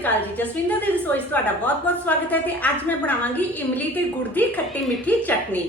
ਅਕਾਲ ਜੀ, ਜਸਵਿੰਦਰ ਦੀ ਰਸੋਈ 'ਚ ਤੁਹਾਡਾ ਬਹੁਤ-ਬਹੁਤ ਸਵਾਗਤ ਹੈ ਤੇ ਅੱਜ ਮੈਂ ਬਣਾਵਾਂਗੀ ਇਮਲੀ ਤੇ ਗੁੜ ਦੀ ਖੱਟੀ ਮਿੱਠੀ ਚਟਨੀ।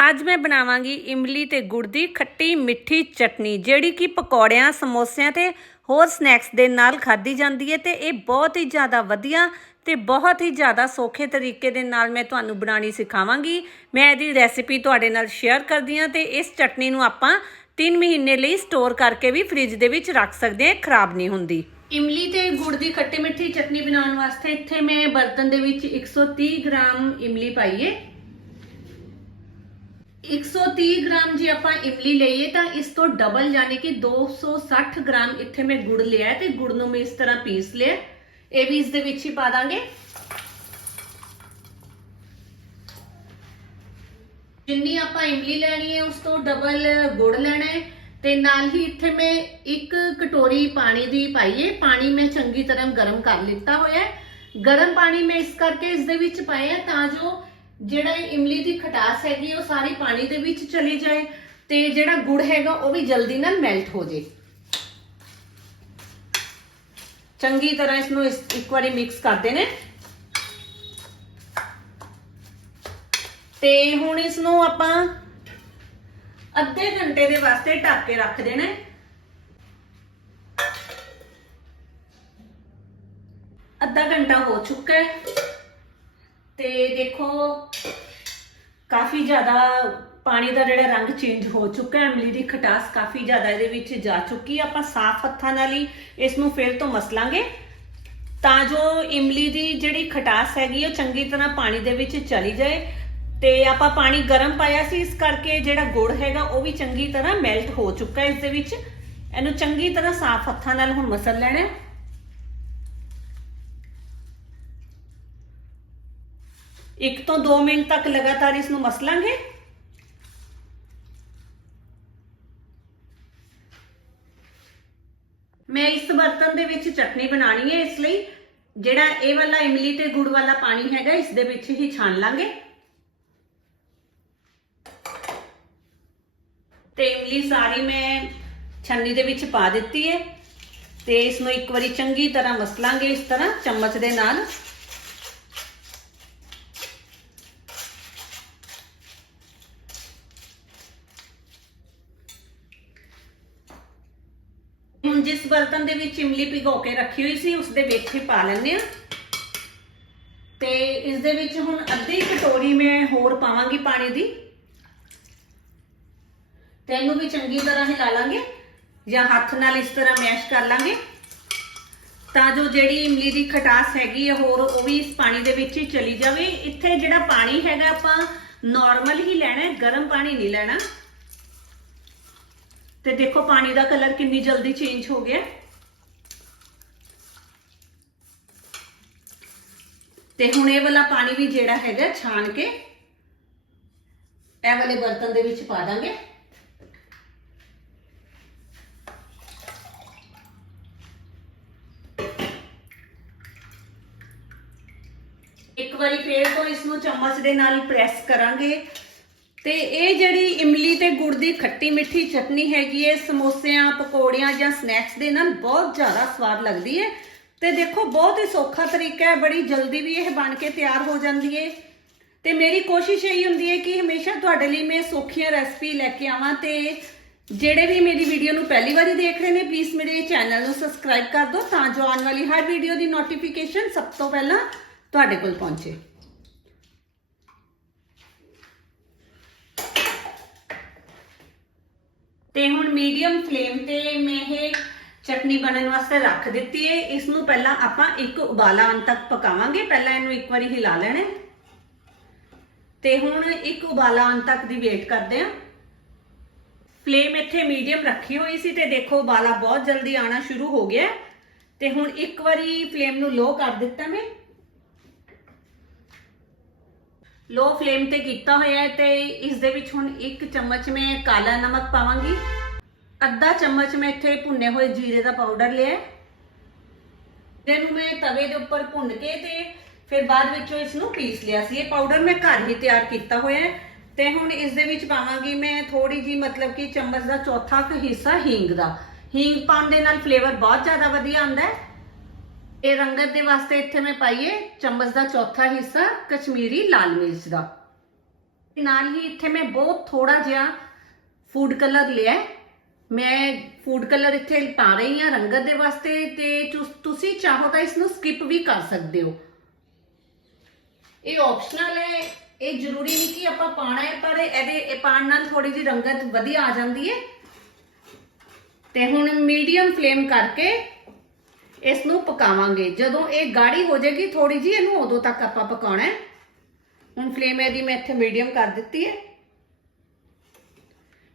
ਅੱਜ ਮੈਂ ਬਣਾਵਾਂਗੀ ਇਮਲੀ ਤੇ ਗੁੜ ਦੀ ਖੱਟੀ ਮਿੱਠੀ ਚਟਨੀ, ਜਿਹੜੀ ਕਿ ਪਕੌੜਿਆਂ, ਸਮੋਸਿਆਂ ਤੇ ਹੋਰ ਸਨੈਕਸ ਦੇ ਨਾਲ ਖਾਧੀ ਜਾਂਦੀ ਹੈ ਤੇ ਇਹ ਬਹੁਤ ਹੀ ਜ਼ਿਆਦਾ ਵਧੀਆ ਤੇ ਬਹੁਤ ਹੀ ਜ਼ਿਆਦਾ ਸੌਖੇ ਤਰੀਕੇ ਦੇ ਨਾਲ ਮੈਂ ਤੁਹਾਨੂੰ ਬਣਾਉਣੀ ਸਿਖਾਵਾਂਗੀ। ਮੈਂ ਇਹਦੀ ਰੈਸਿਪੀ ਤੁਹਾਡੇ ਨਾਲ ਸ਼ੇਅਰ ਕਰਦੀ ਹਾਂ ਤੇ ਇਸ ਚਟਨੀ ਨੂੰ ਆਪਾਂ 3 ਮਹੀਨੇ ਲਈ ਸਟੋਰ ਕਰਕੇ ਵੀ ਫ੍ਰਿਜ ਦੇ ਵਿੱਚ ਰੱਖ ਸਕਦੇ ਹਾਂ ਖਰਾਬ ਨਹੀਂ ਹੁੰਦੀ। ਇਮਲੀ ਤੇ ਗੁੜ ਦੀ ਖੱਟੀ ਮਿੱਠੀ ਚਟਨੀ ਬਣਾਉਣ ਵਾਸਤੇ ਇੱਥੇ ਮੈਂ ਬਰਤਨ ਦੇ ਵਿੱਚ 130 ਗ੍ਰਾਮ ਇਮਲੀ ਪਾਈਏ 130 ਗ੍ਰਾਮ ਜੇ ਆਪਾਂ ਇਮਲੀ ਲਈਏ ਤਾਂ ਇਸ ਤੋਂ ਡਬਲ ਯਾਨੀ ਕਿ 260 ਗ੍ਰਾਮ ਇੱਥੇ ਮੈਂ ਗੁੜ ਲਿਆ ਤੇ ਗੁੜ ਨੂੰ ਮੈਂ ਇਸ ਤਰ੍ਹਾਂ ਪੀਸ ਲਿਆ ਇਹ ਵੀ ਇਸ ਦੇ ਵਿੱਚ ਹੀ ਪਾ ਦਾਂਗੇ। ਜਿੰਨੀ ਆਪਾਂ ਇਮਲੀ ਲੈਣੀ ਹੈ, ਉਸ ਤੋਂ ਡਬਲ ਗੁੜ ਲੈਣਾ ਹੈ ਤੇ ਨਾਲ ਹੀ ਇੱਥੇ ਮੈਂ ਇੱਕ ਕਟੋਰੀ ਪਾਣੀ ਦੀ ਪਾਈਏ ਪਾਣੀ ਮੈਂ ਚੰਗੀ ਤਰ੍ਹਾਂ ਗਰਮ ਕਰ ਲਿੱਤਾ ਹੋਇਆ ਹੈ। ਗਰਮ ਪਾਣੀ ਮੈਂ ਇਸ ਕਰਕੇ ਇਸ ਦੇ ਵਿੱਚ ਪਾਇਆ ਤਾਂ ਜੋ ਜਿਹੜਾ ਇਮਲੀ ਦੀ ਖਟਾਸ ਹੈਗੀ ਉਹ ਸਾਰੀ ਪਾਣੀ ਦੇ ਵਿੱਚ ਚਲੀ ਜਾਏ ਤੇ ਜਿਹੜਾ ਗੁੜ ਹੈਗਾ, ਉਹ ਵੀ ਜਲਦੀ ਨਾਲ ਮੈਲਟ ਹੋ ਜਾਏ ਚੰਗੀ ਤਰ੍ਹਾਂ ਇਸ ਨੂੰ ਇਸ- ਇੱਕ ਵਾਰੀ ਮਿਕਸ ਕਰਦੇ ਨੇ। ਤੇ ਹੁਣ ਇਸ ਨੂੰ ਆਪਾਂ ਅੱਧੇ ਘੰਟੇ ਦੇ ਵਾਸਤੇ ਢੱਕ ਕੇ ਰੱਖ ਦੇਣਾ ਅੱਧਾ ਘੰਟਾ ਹੋ ਚੁੱਕਾ ਹੈ। ਤੇ ਦੇਖੋ, ਕਾਫੀ ਜ਼ਿਆਦਾ ਪਾਣੀ ਦਾ ਜਿਹੜਾ ਰੰਗ ਚੇਂਜ ਹੋ ਚੁੱਕਾ ਹੈ। ਇਮਲੀ ਦੀ ਖਟਾਸ ਕਾਫੀ ਜ਼ਿਆਦਾ ਇਹਦੇ ਵਿੱਚ ਜਾ ਚੁੱਕੀ ਹੈ। ਆਪਾਂ ਸਾਫ਼ ਹੱਥਾਂ ਨਾਲ ਹੀ ਇਸ ਨੂੰ ਫਿਰ ਤੋਂ ਮਸਲਾਂਗੇ। ਤਾਂ ਜੋ ਇਮਲੀ ਦੀ ਜਿਹੜੀ ਖਟਾਸ ਹੈਗੀ ਉਹ ਚੰਗੀ ਤਰ੍ਹਾਂ ਪਾਣੀ ਦੇ ਵਿੱਚ ਚਲੀ ਜਾਏ। ਤੇ ਆਪਾਂ ਪਾਣੀ ਗਰਮ ਪਾਇਆ ਸੀ, ਇਸ ਕਰਕੇ ਜਿਹੜਾ ਗੁੜ ਹੈਗਾ ਉਹ ਵੀ ਚੰਗੀ ਤਰ੍ਹਾਂ ਮੈਲਟ ਹੋ ਚੁੱਕਾ ਹੈ ਇਸ ਦੇ ਵਿੱਚ। ਇਹਨੂੰ ਚੰਗੀ ਤਰ੍ਹਾਂ ਸਾਫ਼ ਹੱਥਾਂ ਨਾਲ ਹੁਣ ਮਸਲ ਲੈਣਾ ਇੱਕ ਤੋਂ 2 ਮਿੰਟ ਤੱਕ ਲਗਾਤਾਰ ਇਸ ਨੂੰ ਮਸਲਾਂਗੇ। ਮੈਂ ਇਸ ਬਰਤਨ ਦੇ ਵਿੱਚ ਚਟਨੀ ਬਣਾਣੀ ਹੈ ਇਸ ਲਈ। ਜਿਹੜਾ ਇਹ ਵਾਲਾ ਇਮਲੀ ਤੇ ਗੁੜ ਵਾਲਾ ਪਾਣੀ ਹੈਗਾ, ਇਸ ਦੇ ਵਿੱਚ ਹੀ ਛਾਣ ਲਾਂਗੇ। ਤੇ ਇਮਲੀ ਸਾਰੀ ਮੈਂ ਛੰਨੀ ਦੇ ਵਿੱਚ ਪਾ ਦਿੱਤੀ ਹੈ ਤੇ ਇਸ ਨੂੰ ਇੱਕ ਵਾਰੀ ਚੰਗੀ ਤਰ੍ਹਾਂ ਮਸਲਾਂਗੇ ਇਸ ਤਰ੍ਹਾਂ ਚਮਚ ਦੇ ਨਾਲ। ਹੁਣ ਜਿਸ ਬਰਤਨ ਦੇ ਵਿੱਚ ਇਮਲੀ ਭਿਗੋ ਕੇ ਰੱਖੀ ਹੋਈ ਸੀ ਉਸ ਦੇ ਵਿੱਚ ਹੀ ਪਾ ਲੈਂਦੇ ਆ ਤੇ ਇਸ ਦੇ ਵਿੱਚ ਹੁਣ ਅੱਧੀ ਕਟੋਰੀ ਮੈਂ ਹੋਰ ਪਾਵਾਂਗੀ ਪਾਣੀ ਦੀ। ਤੇ ਇਹਨੂੰ ਵੀ ਚੰਗੀ ਤਰ੍ਹਾਂ ਹਿਲਾ ਲਾਂਗੇ ਜਾਂ ਹੱਥ ਨਾਲ ਇਸ ਤਰ੍ਹਾਂ ਮੈਸ਼ ਕਰ ਲਾਂਗੇ। ਤਾਂ ਜੋ ਜਿਹੜੀ ਇਮਲੀ ਦੀ ਖਟਾਸ ਹੈਗੀ ਹੈ ਹੋਰ ਉਹ ਵੀ ਇਸ ਪਾਣੀ ਦੇ ਵਿੱਚ ਹੀ ਚਲੀ ਜਾਵੇ। ਇੱਥੇ ਜਿਹੜਾ ਪਾਣੀ ਹੈਗਾ, ਆਪਾਂ ਨਾਰਮਲ ਹੀ ਲੈਣਾ ਹੈ, ਗਰਮ ਪਾਣੀ ਨਹੀਂ ਲੈਣਾ। ਤੇ ਦੇਖੋ ਪਾਣੀ ਦਾ ਕਲਰ ਕਿੰਨੀ ਜਲਦੀ ਚੇਂਜ ਹੋ ਗਿਆ। ਤੇ ਹੁਣ ਇਹ ਵਾਲਾ ਪਾਣੀ ਵੀ ਜਿਹੜਾ ਹੈਗਾ, ਛਾਣ ਕੇ ਇਹ ਵਾਲੇ ਬਰਤਨ ਦੇ ਵਿੱਚ ਪਾ ਦਾਂਗੇ। ਇੱਕ ਵਾਰੀ ਫੇਰ ਤੋਂ ਇਸ ਨੂੰ ਚਮਚ ਦੇ ਨਾਲ ਪ੍ਰੈਸ ਕਰਾਂਗੇ। ਤੇ ਇਹ ਜਿਹੜੀ ਇਮਲੀ ਤੇ ਗੁੜ ਦੀ ਖੱਟੀ ਮਿੱਠੀ ਚਟਨੀ ਹੈਗੀ ਹੈ ਸਮੋਸਿਆਂ, ਪਕੌੜਿਆਂ ਜਾਂ ਸਨੈਕਸ ਦੇ ਨਾਲ ਬਹੁਤ ਜ਼ਿਆਦਾ ਸਵਾਦ ਲੱਗਦੀ ਹੈ ਤੇ ਦੇਖੋ, ਬਹੁਤ ਹੀ ਸੌਖਾ ਤਰੀਕਾ ਹੈ, ਬੜੀ ਜਲਦੀ ਵੀ ਇਹ ਬਣ ਕੇ ਤਿਆਰ ਹੋ ਜਾਂਦੀ ਹੈ ਤੇ ਮੇਰੀ ਕੋਸ਼ਿਸ਼ ਇਹੀ ਹੁੰਦੀ ਹੈ ਕਿ ਹਮੇਸ਼ਾ ਤੁਹਾਡੇ ਲਈ ਮੈਂ ਸੌਖੀਆਂ ਰੈਸਪੀ ਲੈ ਕੇ ਆਵਾਂ ਤੇ ਜਿਹੜੇ ਵੀ ਮੇਰੀ ਵੀਡੀਓ ਨੂੰ ਪਹਿਲੀ ਵਾਰੀ ਦੇਖ ਰਹੇ ਨੇ ਪਲੀਜ਼ ਮੇਰੇ ਚੈਨਲ ਨੂੰ ਸਬਸਕ੍ਰਾਈਬ ਕਰ ਦਿਓ ਤਾਂ ਜੋ ਆਉਣ ਵਾਲੀ ਹਰ ਵੀਡੀਓ ਦੀ ਨੋਟੀਫਿਕੇਸ਼ਨ ਸਭ ਤੋਂ ਪਹਿਲਾਂ ਤੁਹਾਡੇ ਕੋਲ ਪਹੁੰਚੇ। ਤੇ ਹੁਣ ਮੀਡੀਅਮ ਫਲੇਮ ਤੇ ਮੈਂ ਇਹ ਚਟਨੀ ਬਣਨ ਵਾਸਤੇ ਰੱਖ ਦਿੱਤੀ ਹੈ ਇਸ ਨੂੰ ਪਹਿਲਾਂ ਆਪਾਂ ਇੱਕ ਉਬਾਲਾ ਆਉਣ ਤੱਕ ਪਕਾਵਾਂਗੇ। ਪਹਿਲਾਂ ਇਹਨੂੰ ਇੱਕ ਵਾਰੀ ਹਿਲਾ ਲੈਣਾ ਹੈ। ਤੇ ਹੁਣ ਇੱਕ ਉਬਾਲਾ ਆਉਣ ਤੱਕ ਦੀ ਵੇਟ ਕਰਦੇ ਹਾਂ ਫਲੇਮ ਇੱਥੇ ਮੀਡੀਅਮ ਰੱਖੀ ਹੋਈ ਸੀ ਤੇ ਦੇਖੋ ਉਬਾਲਾ ਬਹੁਤ ਜਲਦੀ ਆਣਾ ਸ਼ੁਰੂ ਹੋ ਗਿਆ ਹੈ। ਤੇ ਹੁਣ ਇੱਕ ਵਾਰੀ ਫਲੇਮ ਨੂੰ ਲੋ ਕਰ ਦਿੱਤਾ ਮੈਂ। ਲੋ ਫਲੇਮ ਤੇ ਕੀਤਾ ਹੋਇਆ ਹੈ ਤੇ ਇਸ ਦੇ ਵਿੱਚ ਹੁਣ ਇੱਕ ਚਮਚ ਮੈਂ ਕਾਲਾ ਨਮਕ ਪਾਵਾਂਗੀ। ਅੱਧਾ ਚਮਚ ਮੈਂ ਇੱਥੇ ਭੁੰਨੇ ਹੋਏ ਜੀਰੇ ਦਾ ਪਾਊਡਰ ਲਿਆ ਹੈ। ਇਹਨੂੰ ਮੈਂ ਤਵੇ ਦੇ ਉੱਪਰ ਭੁੰਨ ਕੇ ਤੇ ਫਿਰ ਬਾਅਦ ਵਿੱਚੋਂ ਇਸ ਨੂੰ ਪੀਸ ਲਿਆ ਸੀ। ਇਹ ਪਾਊਡਰ ਮੈਂ ਘਰ ਹੀ ਤਿਆਰ ਕੀਤਾ ਹੋਇਆ ਹੈ ਤੇ ਹੁਣ ਇਸ ਦੇ ਵਿੱਚ ਪਾਵਾਂਗੀ ਮੈਂ ਥੋੜੀ ਜੀ ਮਤਲਬ ਕਿ ਚਮਚ ਦਾ ਚੌਥਾ ਕੁ ਹਿੱਸਾ ਹਿੰਗ ਦਾ। ਹਿੰਗ ਪਾਉਣ ਦੇ ਨਾਲ ਫਲੇਵਰ ਬਹੁਤ ਜ਼ਿਆਦਾ ਵਧੀਆ ਆਉਂਦਾ ਹੈ। ਇਹ ਰੰਗਤ ਦੇ ਵਾਸਤੇ ਇੱਥੇ ਮੈਂ ਪਾਈਏ ਚਮਚ ਦਾ ਚੌਥਾ ਹਿੱਸਾ, ਕਸ਼ਮੀਰੀ ਲਾਲ ਮਿਰਚ ਦਾ। ਨਾਲ ਹੀ ਇੱਥੇ ਮੈਂ ਬਹੁਤ ਥੋੜਾ ਜਿਹਾ ਫੂਡ ਕਲਰ ਲਿਆ ਮੈਂ ਫੂਡ ਕਲਰ ਇੱਥੇ ਪਾ ਰਹੀ ਹਾਂ ਰੰਗਤ ਦੇ ਵਾਸਤੇ ਤੇ ਤੁਸੀਂ ਚਾਹੋ ਤਾਂ ਇਸ ਨੂੰ ਸਕਿਪ ਵੀ ਕਰ ਸਕਦੇ ਹੋ। ਇਹ ਆਪਸ਼ਨਲ ਹੈ, ਇਹ ਜ਼ਰੂਰੀ ਨਹੀਂ ਕਿ ਆਪਾਂ ਪਾਣਾ ਹੈ, ਪਰ ਇਹਦੇ, ਇਹ ਪਾਣ ਨਾਲ ਥੋੜੀ ਜਿਹੀ ਰੰਗਤ ਵਧੀਆ ਆ ਜਾਂਦੀ ਹੈ। ਤੇ ਹੁਣ ਮੀਡੀਅਮ ਫਲੇਮ ਕਰਕੇ ਇਸ ਨੂੰ ਪਕਾਵਾਂਗੇ। ਜਦੋਂ ਇਹ ਗਾੜੀ ਹੋ ਜਾਏਗੀ ਥੋੜੀ ਜੀ ਇਹਨੂੰ ਉਦੋਂ ਤੱਕ ਆਪਾਂ ਪਕਾਉਣਾ ਹੈ। ਹੁਣ ਫਲੇਮ ਇਹਦੀ ਮੈਂ ਇੱਥੇ ਮੀਡੀਅਮ ਕਰ ਦਿੱਤੀ ਹੈ।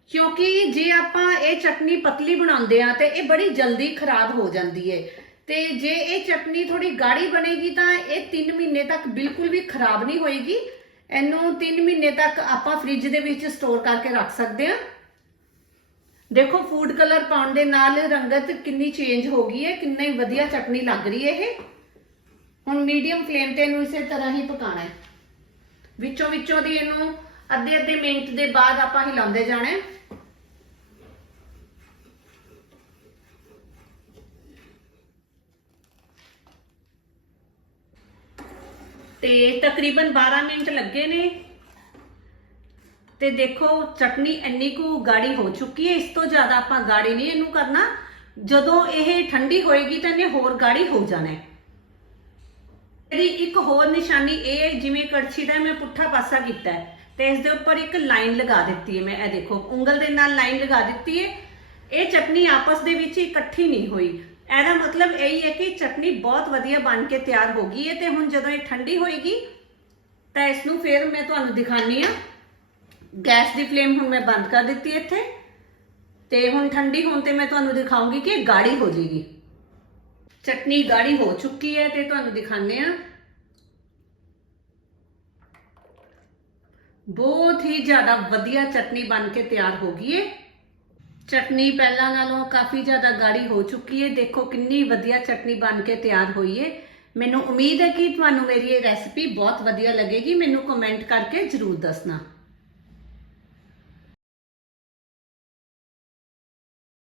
ਕਿਉਂਕਿ ਜੇ ਆਪਾਂ ਇਹ ਚਟਨੀ ਪਤਲੀ ਬਣਾਉਂਦੇ ਆ ਤੇ ਇਹ ਬੜੀ ਜਲਦੀ ਖਰਾਬ ਹੋ ਜਾਂਦੀ ਹੈ। ਤੇ ਜੇ ਇਹ ਚਟਨੀ ਥੋੜੀ ਗਾੜੀ ਬਣੇਗੀ ਤਾਂ ਇਹ 3 ਮਹੀਨੇ ਤੱਕ ਬਿਲਕੁਲ ਵੀ ਖਰਾਬ ਨਹੀਂ ਹੋਏਗੀ। ਇਹਨੂੰ 3 ਮਹੀਨੇ ਤੱਕ ਆਪਾਂ ਫ੍ਰਿਜ ਦੇ ਵਿੱਚ ਸਟੋਰ ਕਰਕੇ ਰੱਖ ਸਕਦੇ ਆ ਦੇਖੋ ਫੂਡ ਕਲਰ ਪਾਉਣ ਦੇ ਨਾਲ ਰੰਗਤ ਕਿੰਨੀ ਚੇਂਜ ਹੋ ਗਈ ਹੈ, ਕਿੰਨੀ ਵਧੀਆ ਚਟਨੀ ਲੱਗ ਰਹੀ ਹੈ ਇਹ। ਹੁਣ ਮੀਡੀਅਮ ਫਲੇਮ ਤੇ ਇਹਨੂੰ ਇਸੇ ਤਰ੍ਹਾਂ ਹੀ ਪਕਾਣਾ ਹੈ। ਵਿੱਚੋਂ ਵਿੱਚੋਂ ਦੀ ਇਹਨੂੰ ਅੱਧੇ ਅੱਧੇ ਮਿੰਟ ਦੇ ਬਾਅਦ ਆਪਾਂ ਹਿਲਾਉਂਦੇ ਜਾਣਾ ਹੈ। ਤੇ ਤਕਰੀਬਨ 12 ਮਿੰਟ ਲੱਗੇ ਨੇ। ਤੇ ਦੇਖੋ, ਚਟਨੀ ਇੰਨੀ ਕੁ ਗਾੜੀ ਹੋ ਚੁੱਕੀ ਹੈ, ਇਸ ਤੋਂ ਜ਼ਿਆਦਾ ਆਪਾਂ ਗਾੜੀ ਨਹੀਂ ਇਹਨੂੰ ਕਰਨਾ। ਜਦੋਂ ਇਹ ਠੰਡੀ ਹੋਏਗੀ ਤਾਂ ਇਹਨੇ ਹੋਰ ਗਾੜੀ ਹੋ ਜਾਣਾ ਹੈ। ਇਹਦੀ ਇੱਕ ਹੋਰ ਨਿਸ਼ਾਨੀ ਇਹ ਹੈ, ਜਿਵੇਂ ਕੜਛੀ ਦਾ ਮੈਂ ਪੁੱਠਾ ਪਾਸਾ ਕੀਤਾ ਹੈ, ਤੇ ਇਸ ਦੇ ਉੱਪਰ ਇੱਕ ਲਾਈਨ ਲਗਾ ਦਿੱਤੀ ਹੈ ਮੈਂ, ਇਹ ਦੇਖੋ, ਉਂਗਲ ਦੇ ਨਾਲ ਲਾਈਨ ਲਗਾ ਦਿੱਤੀ ਹੈ। ਇਹ ਚਟਨੀ ਆਪਸ ਦੇ ਵਿੱਚ ਇਕੱਠੀ ਨਹੀਂ ਹੋਈ। ਇਹਦਾ ਮਤਲਬ ਇਹ ਹੈ ਕਿ ਚਟਨੀ ਬਹੁਤ ਵਧੀਆ ਬਣ ਕੇ ਤਿਆਰ ਹੋ ਗਈ ਹੈ, ਤੇ ਹੁਣ ਜਦੋਂ ਇਹ ਠੰਡੀ ਹੋਏਗੀ, ਤਾਂ ਇਸ ਨੂੰ ਫਿਰ ਮੈਂ ਤੁਹਾਨੂੰ ਦਿਖਾਣੀ ਆ ਗੈਸ ਦੀ ਫਲੇਮ ਹੁਣ ਮੈਂ ਬੰਦ ਕਰ ਦਿੱਤੀ ਇੱਥੇ। ਤੇ ਹੁਣ ਠੰਡੀ ਹੋਣ ਤੇ ਮੈਂ ਤੁਹਾਨੂੰ ਦਿਖਾਉਂਗੀ ਕਿ ਇਹ ਗਾੜੀ ਹੋ ਜਾਏਗੀ ਚਟਨੀ ਗਾੜੀ ਹੋ ਚੁੱਕੀ ਹੈ ਤੇ ਤੁਹਾਨੂੰ ਦਿਖਾਣੇ ਆ ਬਹੁਤ ਹੀ ਜ਼ਿਆਦਾ ਵਧੀਆ ਚਟਨੀ ਬਣ ਕੇ ਤਿਆਰ ਹੋ ਗਈ ਹੈ ਚਟਨੀ ਪਹਿਲਾਂ ਨਾਲੋਂ ਕਾਫੀ ਜ਼ਿਆਦਾ ਗਾੜੀ ਹੋ ਚੁੱਕੀ ਹੈ ਦੇਖੋ ਕਿੰਨੀ ਵਧੀਆ ਚਟਨੀ ਬਣ ਕੇ ਤਿਆਰ ਹੋਈ ਹੈ ਮੈਨੂੰ ਉਮੀਦ ਹੈ ਕਿ ਤੁਹਾਨੂੰ ਮੇਰੀ ਇਹ ਰੈਸਿਪੀ ਬਹੁਤ ਵਧੀਆ ਲੱਗੇਗੀ। ਮੈਨੂੰ ਕਮੈਂਟ ਕਰਕੇ ਜਰੂਰ ਦੱਸਣਾ।